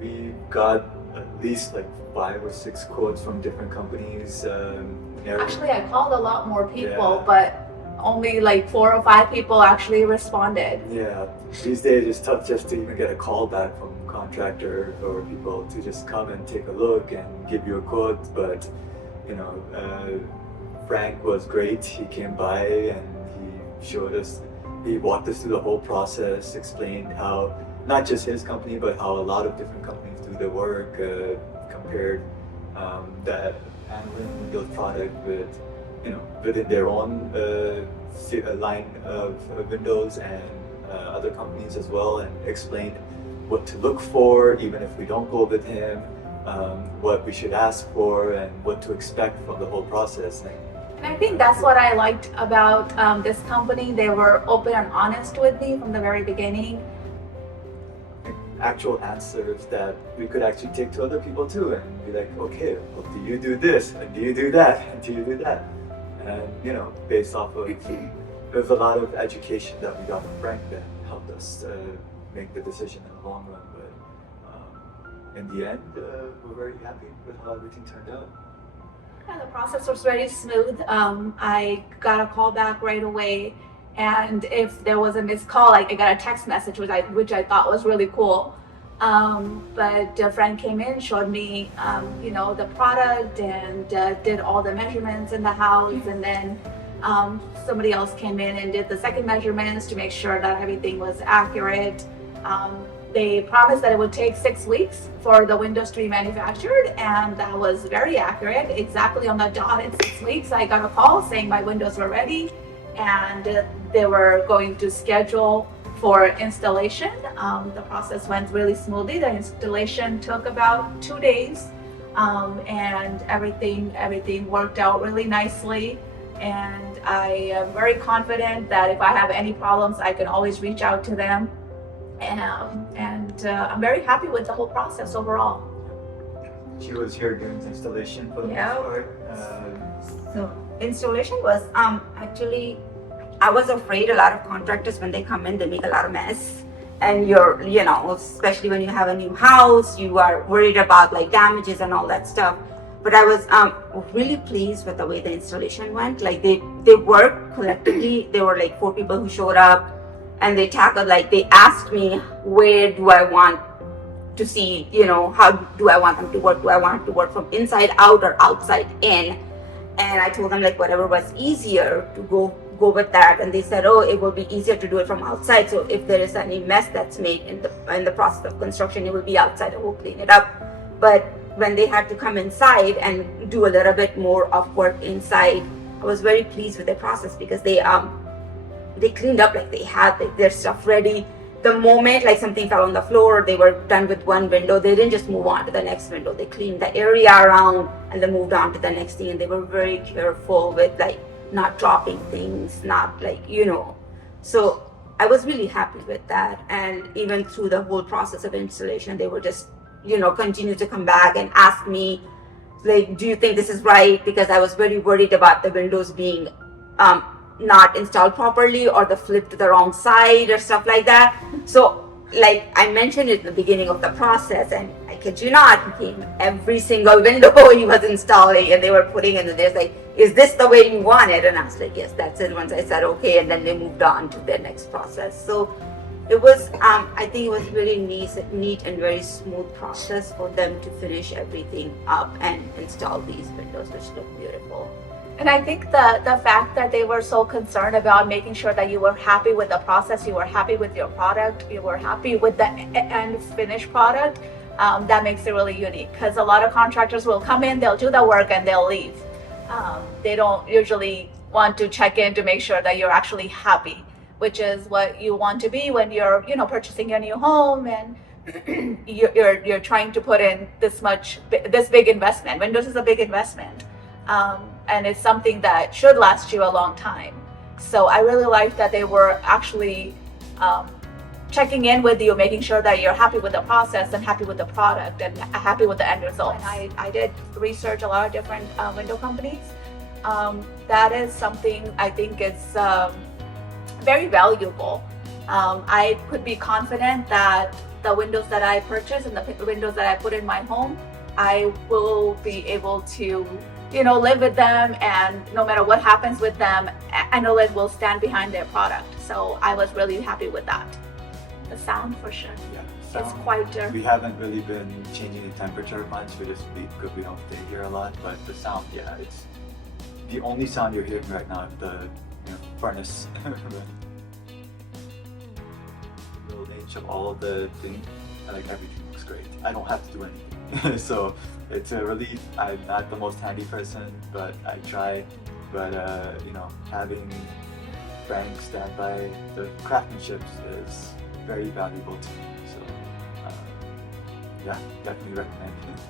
we got at least like 5 or 6 quotes from different companies. Actually, I called a lot more people, Yeah. but only like 4 or 5 people actually responded. Yeah, these days it's tough just to even get a call back from contractor or people to just come and take a look and give you a quote. But you know, Frank was great. He came by and he showed us, he walked us through the whole process, explained how not just his company but how a lot of different companies do their work, compared that handling Windows product with, you know, within their own line of windows and other companies as well, and explained what to look for even if we don't go with him, what we should ask for and what to expect from the whole process. And I think that's what I liked about this company. They were open and honest with me from the very beginning. Actual answers that we could actually take to other people too and be like, okay, well, do you do this and do you do that and do you do that, and you know, based off of there's a lot of education that we got from Frank that helped us make the decision in the long run. But in the end, we're very happy with how everything turned out. Yeah, the process was very smooth. I got a call back right away, and if there was a missed call, I got a text message, which I thought was really cool. But a friend came in, showed me, you know, the product, and did all the measurements in the house, and then somebody else came in and did the second measurements to make sure that everything was accurate. They promised that it would take 6 weeks for the windows to be manufactured, and that was very accurate. Exactly on the dot in 6 weeks, I got a call saying my windows were ready, and they were going to schedule for installation. The process went really smoothly. The installation took about 2 days, and everything worked out really nicely. And I am very confident that if I have any problems, I can always reach out to them. And I'm very happy with the whole process overall. She was here during the installation for the Yeah. most part. So installation was actually, I was afraid a lot of contractors when they come in, they make a lot of mess. And you're, you know, especially when you have a new house, you are worried about like damages and all that stuff. But I was really pleased with the way the installation went. Like they worked collectively. There were like 4 people who showed up, and they tackled, like they asked me, where do I want to see, you know, how do I want them to work? Do I want it to work from inside out or outside in? And I told them like whatever was easier to go with that. And they said, oh, it will be easier to do it from outside. So if there is any mess that's made in the process of construction, it will be outside and we'll clean it up. But when they had to come inside and do a little bit more of work inside, I was very pleased with the process because they cleaned up, like they had like their stuff ready. The moment like something fell on the floor, they were done with one window. They didn't just move on to the next window. They cleaned the area around and then moved on to the next thing. And they were very careful with like not dropping things, not like, you know. So I was really happy with that. And even through the whole process of installation, they were just, you know, continue to come back and ask me, like, do you think this is right? Because I was very worried about the windows being not installed properly or the flip to the wrong side or stuff like that. So like I mentioned it at the beginning of the process, and I kid you not, he came every single window he was installing and they were putting in there, like, is this the way you want it? And I was like, yes, that's it. Once I said okay, and then they moved on to their next process. So it was I think it was really neat and very smooth process for them to finish everything up and install these windows, which look beautiful. And I think the fact that they were so concerned about making sure that you were happy with the process, you were happy with your product, you were happy with the end finished product, that makes it really unique. Because a lot of contractors will come in, they'll do the work and they'll leave. They don't usually want to check in to make sure that you're actually happy, which is what you want to be when you're, you know, purchasing a new home and you're trying to put in this big investment. Windows is a big investment. And it's something that should last you a long time. So I really like that they were actually checking in with you, making sure that you're happy with the process and happy with the product and happy with the end results. And I did research a lot of different window companies. That is something I think is very valuable. I could be confident that the windows that I purchase and the windows that I put in my home, I will be able to, live with them, and no matter what happens with them, Anolid will stand behind their product. So I was really happy with that. The sound for sure. Yeah, It's sound. quieter. We haven't really been changing the temperature much. Because we don't stay here a lot. But the sound, yeah, it's the only sound you're hearing right now. The furnace. Range of all the things, like everything looks great. I don't have to do anything. So it's a relief. I'm not the most handy person, but I try. But having Frank stand by the craftsmanship is very valuable to me. So yeah, definitely recommend it.